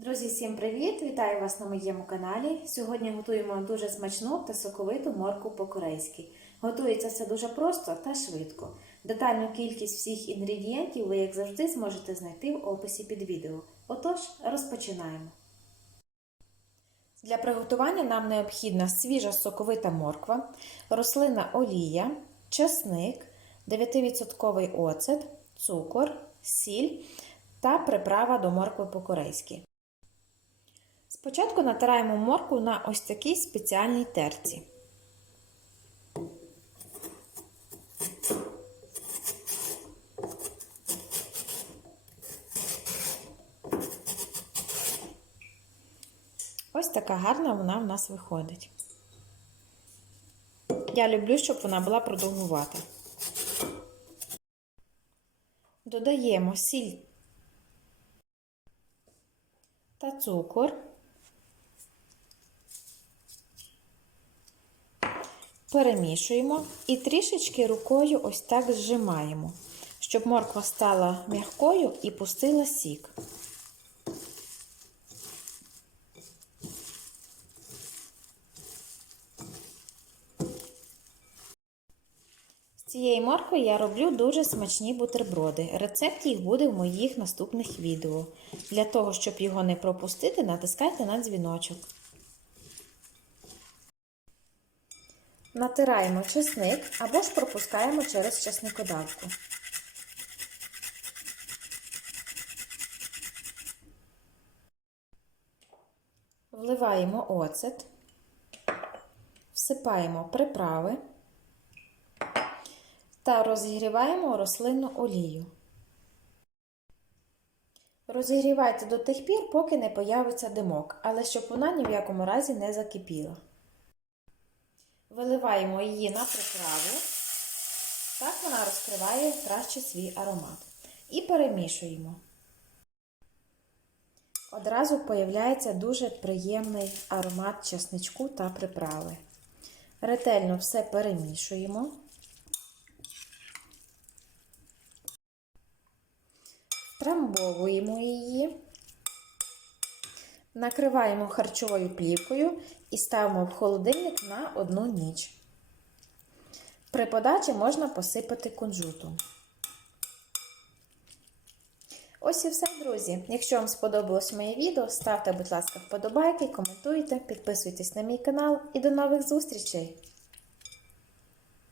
Друзі, всім привіт! Вітаю вас на моєму каналі. Сьогодні готуємо дуже смачну та соковиту морку по-корейськи. Готується це дуже просто та швидко. Детальну кількість всіх інгредієнтів ви, як завжди, зможете знайти в описі під відео. Отож, розпочинаємо. Для приготування нам необхідна свіжа соковита морква, рослинна олія, часник, 9% оцет, цукор, сіль та приправа до моркви по-корейськи. Спочатку натираємо моркву на ось такій спеціальній терці. Ось така гарна вона в нас виходить. Я люблю, щоб вона була продовгувата. Додаємо сіль та цукор. Перемішуємо і трішечки рукою ось так зжимаємо, щоб морква стала м'якою і пустила сік. З цієї моркви я роблю дуже смачні бутерброди. Рецепт їх буде в моїх наступних відео. Для того, щоб його не пропустити, натискайте на дзвіночок. Натираємо чесник або ж пропускаємо через чесникодавку. Вливаємо оцет, всипаємо приправи та розігріваємо рослинну олію. Розігрівайте до тих пір, поки не появиться димок, але щоб вона ні в якому разі не закипіла. Виливаємо її на приправу, так вона розкриває краще свій аромат. І перемішуємо. Одразу появляється дуже приємний аромат чесничку та приправи. Ретельно все перемішуємо. Трамбовуємо її. Накриваємо харчовою плівкою і ставимо в холодильник на одну ніч. При подачі можна посипати кунжутом. Ось і все, друзі. Якщо вам сподобалось моє відео, ставте, будь ласка, вподобайки, коментуйте, підписуйтесь на мій канал і до нових зустрічей!